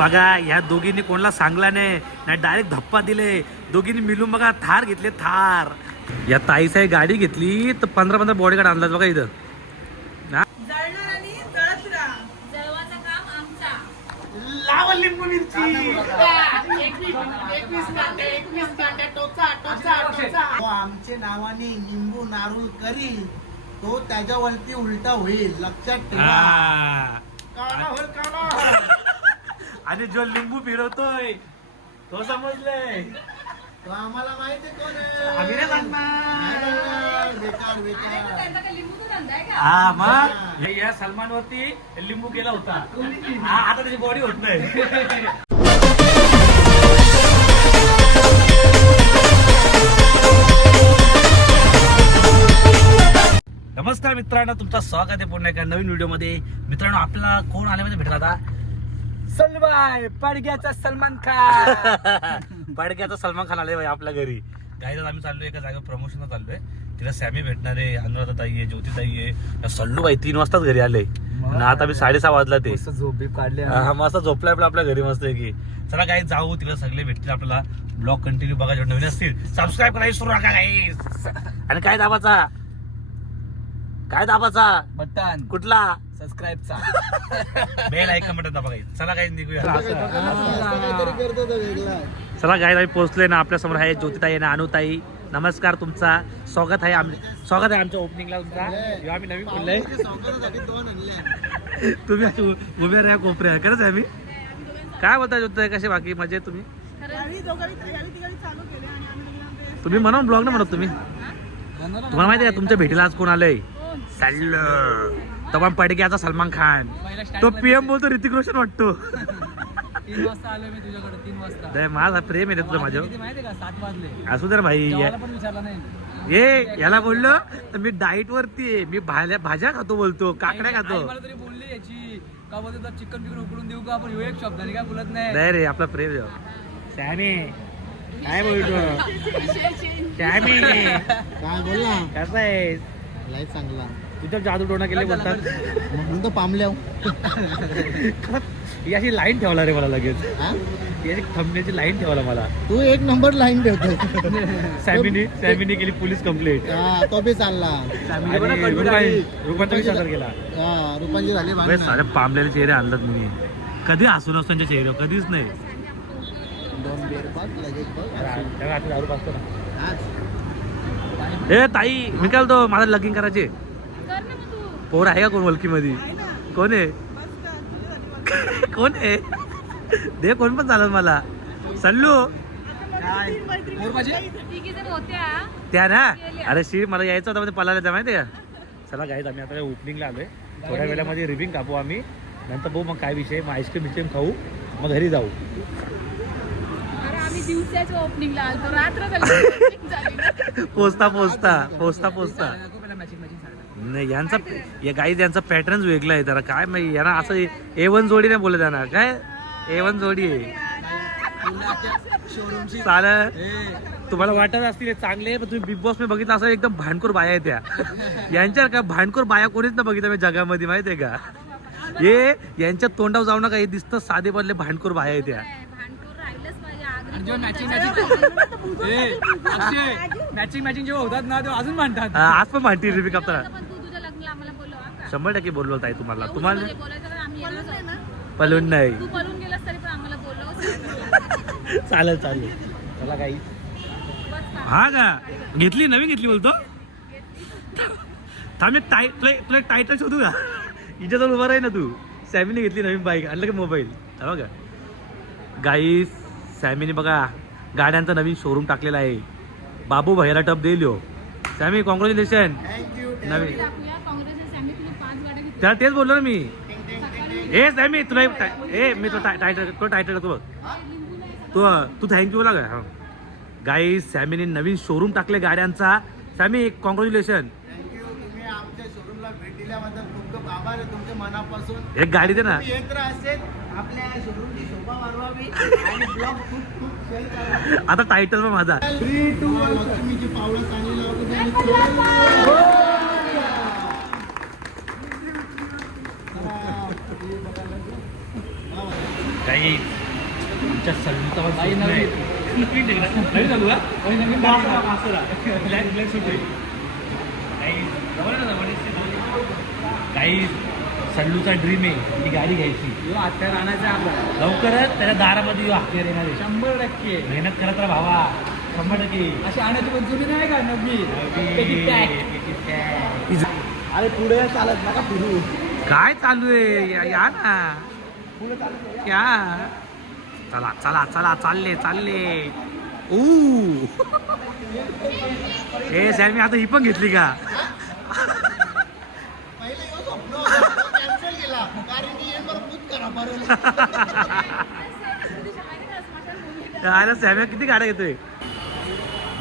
बघा ह्या दोघींनी कोणाला सांगला नाही डायरेक्ट धप्पा दिले. दोघींनी मिळून बघा थार घेतले थार. या ताईसाई गाडी घेतली तर 15 बॉडीगार्ड आणलात बघा इथं. लिंबू मिरची आमच्या नावाने लिंबू नारूळ करील तो त्याच्यावरती उलटा होईल लक्षात ठेवा. आणि जो लिंबू फिरवतोय तो समजलंय तो आम्हाला माहिती कोण आम्ही नाही आहे. बेकार बेकार हा मग या सलमान वरती लिंबू केला होता. आता त्याची बॉडी होत नाही. नमस्कार मित्रांनो, तुमचं स्वागत आहे पुन्हा एका नवीन व्हिडिओ मध्ये. मित्रांनो आपला कोण आल्यामध्ये भेटला आता सलमान पडग्याचा सलमान खान. पडक्याचा सलमान खान आले आपल्या घरी. गाईला आम्ही चाललोय एका जागेवर प्रमोशनला चाललोय. तिला सॅमी भेटणार आहे, अनुराधा ताई आहे, ज्योती ताई आहे. सल्लू बाई 3 वाजताच घरी आले ना. आता मी 6:30 वाजला ते झोपी काढले. हा मस्त झोपलाय आपल्या घरी मस्त की. चला काही जाऊ तिला सगळे भेटतील आपल्याला. ब्लॉग कंटिन्यू बघा, जेव्हा नवीन असतील सबस्क्राईब करायला सुरू नका गाईस. आणि काय दाबाचा बटन कुठला सबस्क्राईबचा बेल ऐका बटन दाबा गाईस. चला काही निघूया. वेगळा. चला गाईस आम्ही पोहोचलोय ना. आपल्या समोर आहे ज्योतिताई आणि अनुताई. नमस्कार, तुमचा स्वागत आहे आमच्या ओपनिंगला तुमचा. आम्ही नवीन बोललोय. तुम्ही अशी उभे राहा कोपऱ्या. खरंच आहे. आम्ही काय बोलता ज्योतिताई, कसे बाकी मजे? तुम्ही म्हणून ब्लॉग ना म्हणत. तुम्हाला माहिती आहे तुमच्या भेटीला आज कोण आलंय? तमाम पडक्याचा सलमान खान. तो पीएम बोलतो, ऋतिक रोशन वाटतो. 3 वाजता आलोय मी तुझ्याकडे. 3 वाजता माझा प्रेम आहे तुझं माझ्या. माहिती का 7 वाजले. असू दे भाई. पण विचारला नाही. ए याला बोललो तर मी डाईट वरती आहे. मी भाज्या खातो बोलतो, काकड्या खातो. मला तरी बोलली याची का बोलतो चिकन बिकन उकडून देऊ का आपण. एक शब्द काय बोलत नाही. नाही रे, आपला प्रेम आहे. सॅमी काय बोलतो? सॅमी काय बोलला कसं आहे? लय चांगला. तुझ्या जादू टोना केले बोलतात. म्हणून तर पामल्या. याची लाईन ठेवला रे मला लगेच. याची थंबण्याची लाईन ठेवला मला. तू 1 नंबर लाईन ठेवतो. सॅमीने केली पोलीस कंप्लेंट. तो बी चालला. रुपांचा विचार केला. रुपांची झाली. सारे पामलेले चेहरे आणतात मी. कधी हसून असतो त्यांच्या चेहऱ्यावर, कधीच नाही. 2 बेर बघ लगेच बघ. दारू पाजतो ना. ए ताई मी काय बोलतो, मला लगीन करायचे. पोर आहे का कोण ओळखी मध्ये? कोण आहे? कोण आहे? दे कोण पण चालत मला. सल्लू त्या ना. अरे शी मला यायचं होतं, पळायला त्या माहिती का. चला गाईज आम्ही आता ओपनिंगला आलोय. थोड्या वेळामध्ये रिबिंग कापू आम्ही. नंतर बघू मग काय विषय. मग आईस्क्रीम खाऊ, मग घरी जाऊ. ओपनिंगला आलतो. रात्र पोचता नाही. यांचा या गाईज यांचा पॅटर्न वेगळा आहे. त्याला काय माहिती यांना असं A1 जोडी नाही बोलत त्यांना. काय A1 जोडी आहे चालेल. तुम्हाला वाटत असतील चांगले, पण तुम्ही बिग बॉस मध्ये बघितलं असं एकदम भांडखोर बाया आहे त्या. यांच्या काय भांडखोर बाया कोणीच ना बघितलं मी जगामध्ये, माहितीये का. हे यांच्या तोंडावर जाऊ नका. हे दिसतं साधे बदले भांडखोर बाया आहे त्या. मॅचिंग जेव्हा होतात ना तेव्हा अजून म्हणतात. आज पण भांडती रिबी कापताना. 100% बोलवत आहे तुम्हाला. पळून नाही. चालेल. चला काही. हा का घेतली, नवीन घेतली बोलतो. थांब तुला टायटल शोधू का? हिच्याजवळ उभा आहे ना तू. सॅमीने घेतली नवीन बाईक. आणलं का मोबाईल? बघा गाईस, सॅमीने बघा गाड्यांचा नवीन शोरूम टाकलेला आहे. बाबू भैयाला टप देईल हो. Sammy congratulation. नवीन त्याला तेच बोललो ना मी. ए सॅमी तुला मी टायटल तू थँक्यू बोला का. हा गाईस, सॅमीने नवीन शोरूम टाकले गाड्यांचा. Sammy congratulation. तुमच्या मनापासून एक गाडी दे ना. आपल्या शोरूमची शोभा वाढवावी आणि ब्लॉग खूप शेअर करावी. आता टायटल पण माझा. 3, 2, 1 लक्ष्मीची पावलं चांगली काही आमच्या सलूचा काही सल्लूचा ड्रीम आहे ती गाडी घ्यायची आता राहण्याचा आपण लवकरच त्याच्या दारामध्ये येऊ हत्यार येणार आहे. 100% मेहनत करत राहा भावा 100%. अशी आणायची पण जुनी नाही का नवी अरे पुढे चालत नका फिरू काय चालू आहे या ना पुढे चालत क्या चला चला चला चालले ऊ ए सॅमी आता ही पण घेतली का पहिले ह्यो झोपलो होता, तो कॅन्सल केला कारण की येऊन बरं बूत करा बरोबर अरे सॅम्या किती गाड्या घेतोय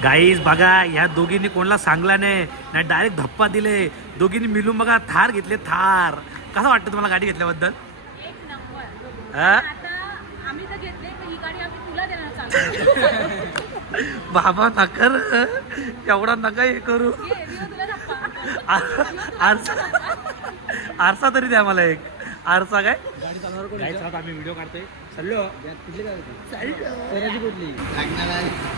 गाईज बघा ह्या दोघींनी कोणाला सांगला नाही डायरेक्ट धप्पा दिले दोघींनी मिळून बघा थार घेतले थार कसं वाटतं तुम्हाला गाडी घेतल्याबद्दल एक नंबर. हा? आता आम्ही तर घेतले तर ही गाडी आम्ही तुला देणार चालू बाबा नकर एवढा नका हे करू ये, देऊ तुला धप्पा. आरसा आरसा तरी द्या मला एक आरसा काय गाडी चालवणार कोण गाईज आता आम्ही व्हिडिओ काढतोय चाललो कुठली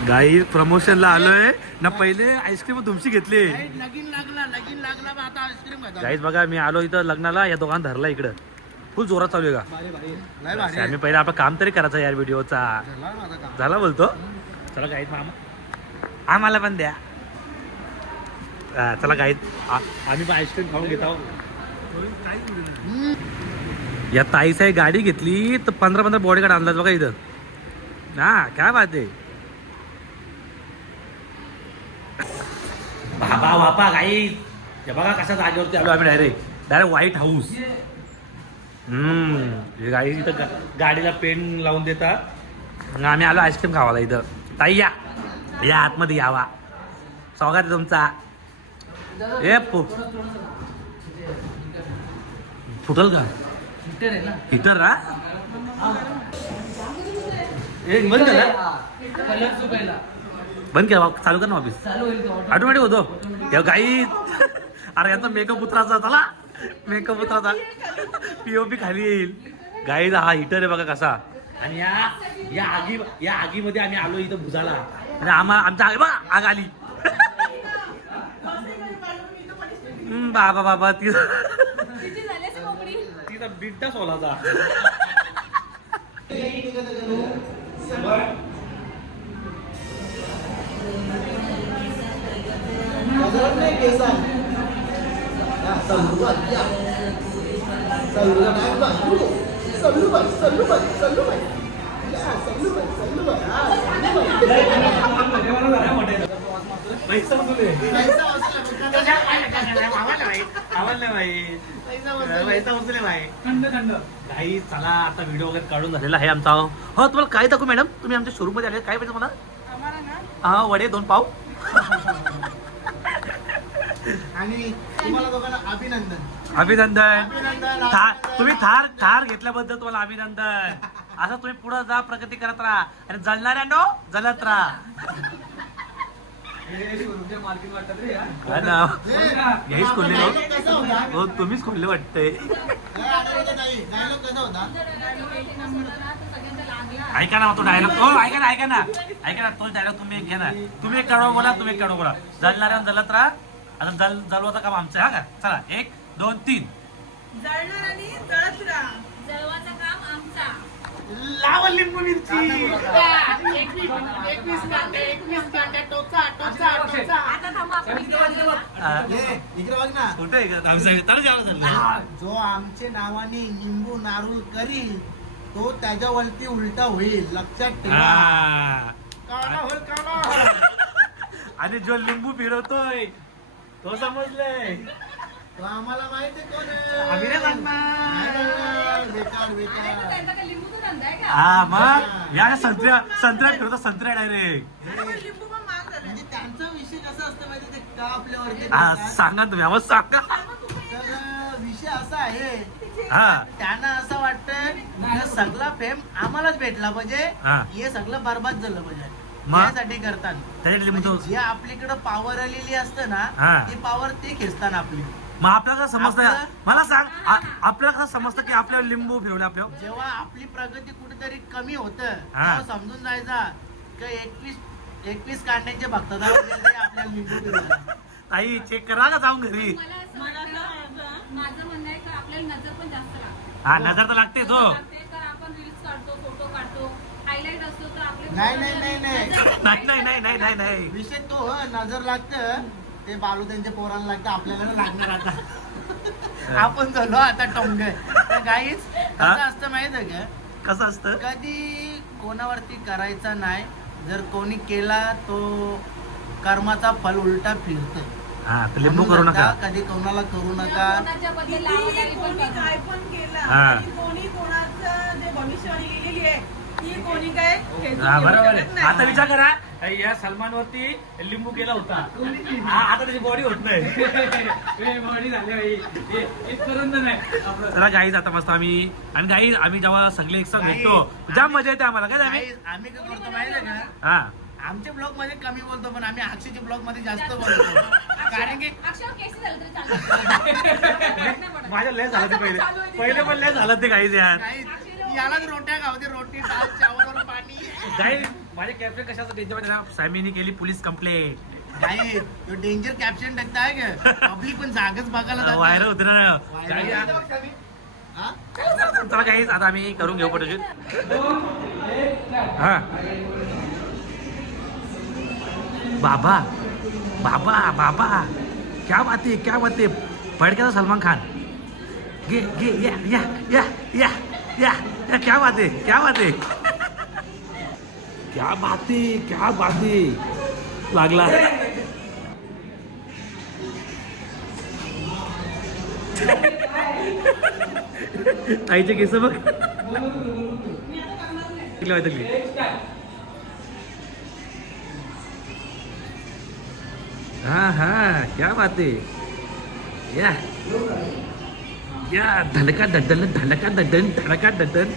गाई प्रमोशनला आलोय ना पहिले आईस्क्रीम तुमची घेतली लगीन लागला बा आता आईस्क्रीम खाता गाईज बघा मी आलो इथं लग्नाला या दोघांना धरला इकडं फुल जोरात चालू आहे का भारी भारी लय भारी आम्ही पहिले आपलं काम तरी करायचं यार व्हिडिओचा झाला माझं काम झाला बोलतो चला गाईत मामा आम्हाला पण द्या चला गाईत आम्ही पण आईस्क्रीम खाऊन घेत आहोत या ताईचा एक गाडी घेतली तर 15 बॉडीगार्ड आणलाच बघा इथं हा काय बात आहे बाबा बापा गाई हे बघा कशा जागेवरती आलो आम्ही डायरेक्ट व्हाईट हाऊस हे गाडी इथं गाडीला पेन लावून देतात मग आम्ही आलो आईस्क्रीम खावायला इथं ताई या आतमध्ये यावा स्वागत आहे तुमचा ए फुटल का हिटर ना एक बंद केला बंद केला चालू कर ना ऑफिस ऑटोमॅटिक होतो तेव्हा गाई अरे यांचा मेकअप उतराचा चला मेकअप उतराचा पीओपी खाली येईल गाई हा हिटर आहे बघा कसा आणि या आगीमध्ये आम्ही आलो इथं भुजाला आणि आमच्या आग बघा आग आली बाबा तिचा तिची झाली असेल मोकळी. बिड्डा सोलाचा पैसा वसुले पैसा वसुले भाई काही चला आता व्हिडिओ वगैरे काढून झालेला आहे आमचा हो तुम्हाला काय दाखवू मॅडम तुम्ही आमच्या शोरूम मध्ये आले काय पाहिजे मला आम्हाला ना हा वडे 2 पाव आणि तुम्हाला दोघांना अभिनंदन अभिनंदन तुम्ही थार घेतल्याबद्दल तुम्हाला अभिनंदन असं तुम्ही पुढे जा प्रगती करत राहा आणि जळणाऱ्या नो जलत राहा हा ना हेच खोलले हो तुम्हीच खोलले वाटतंय डायलॉग कसा होता ऐका ना तो डायलॉग हो ऐका ना तो डायलॉग तुम्ही एक घ्या ना तुम्ही एक कडवा बोला जळणाऱ्या जलत राहा आता जलवाचं काम आमचं आहे हा का चला 1 2 3 जळणार आणि जळत राहा जळवाचं काम आमचा लावा लिंबू मिरची 21 कांदे टोचा आता थांबा आपण इकडे बघ ना कुठे जो आमचे नावाने लिंबू नारूल करील तो त्याच्यावरती उलटा होईल लक्षात ठेवा काळा होईल काळा आणि जो लिंबू फिरवतोय तो समजलंय तो आम्हाला माहिती आहे कोण आहे. आम्ही नाही सांगणार. नाही सांगणार. बेकार अरे बेकार पण त्यांचा काय लिंबूचा धंदा आहे का हा मग या संत्र्या फिरवतो संत्र्या डायरेक्ट लिंबू पण महाग झाले म्हणजे त्यांचा विषय कसा असतो माहिती ते का आपल्यावरती हा बोलतात? सांगा तुम्ही आवाज सांगा तर विषय असा आहे हा त्यांना असं वाटतं हे सगळा फेम आम्हालाच भेटला पाहिजे हा. हे सगळं बरबाद झालं पाहिजे मग? त्यासाठी करतात त्याच्यासाठी म्हणजे म्हणतो जे आपलीकडे पावर आलेली असतं हा. ना ती पावर ते खेचतात आपली मग आपल्याला कसं समजतं आपलं- मला सांग आपल्याला कसं समजतं की आपल्याला लिंबू फिरवले आपल्यावर जेव्हा आपली प्रगती कुठेतरी कमी होतं हा. तेव्हा समजून जायचा की 21 काढण्याचे बघतात आपल्याला निघून गेलं. ताई चेक करा का जाऊन घरी मला असं वाटतं, माझं म्हणणं आहे का आपल्याला नजर पण जास्त लागते. हा नजर तर लागतेच हो लागते, कारण आपण रील्स काढतो, फोटो काढतो, हायलाइट असतो तर आपले नाही, photo नाही, नाही, नाही. नजर- नाही नाही नाही नाही नाही नाही विषय तो हो, नजर लागतं ते बालू त्यांच्या पोरांना लागतं आपल्याला नाही लागणार आता आपण झालो आता टोंग तर गाईच कसं हा? असतं माहित आहे का कसं असतं कधी कोणावरती करायचा नाही जर कोणी केला तो कर्माचा फल उलटा फिरतं हा तर लिंबू करू नका कधी कोणाला करू किंवा नका कोणाच्या बद्दल कितीही लावालावी पण कोणी करू काय नका. पण केलं हा. आणि कोणी कोणाचं जे भविष्यवाणी लिहिलेली आहे ती कोणी काय खेचून हा घेऊ बरोबर शकत आहे नाही. आता विचार करा या सलमान वरती लिंबू केला होता हा, आता त्याची बॉडी होत नाही बॉडी झाली चला गाईज आता मस्त आम्ही आणि गाईज आम्ही जेव्हा सगळे एक साथ भेटतो जाम मजा येते आम्हाला काय आम्ही Guys, आम्ही काय करतो माहिती आहे का हा आमच्या ब्लॉग मध्ये कमी बोलतो पण आम्ही अक्षयच्या ब्लॉग मध्ये जास्त बोलतो कारण की अक्षय केस झालं तरी चालतं. माझ्या लय झालं ते पहिले चालू आहे ते. पहिले पण लय झालं ते गाईज यार काही यालाच रोट्या खावते रोटी डाळ चावल पाणी गाईज माझे कॅप्टन कशाचं टेन्शन सॅमीने केली पोलीस कंप्लेंट नाही तो डेंजर कॅप्शन टाकता आहे का पब्लिक पण जागच बघायला जाते. व्हायरल होते ना Viral. हा? चला काहीच आता आम्ही करून घेऊ फोटोशूट हा बाबा बाबा बाबा क्या बात आहे भडक्याचा सलमान खान गे गे या या या या या या क्या बात आहे क्या बात आहे क्या बात आहे लागला ताईचे केस बघ हा हा क्या बात आहे या धडका धडन धडका धडन धडका धडन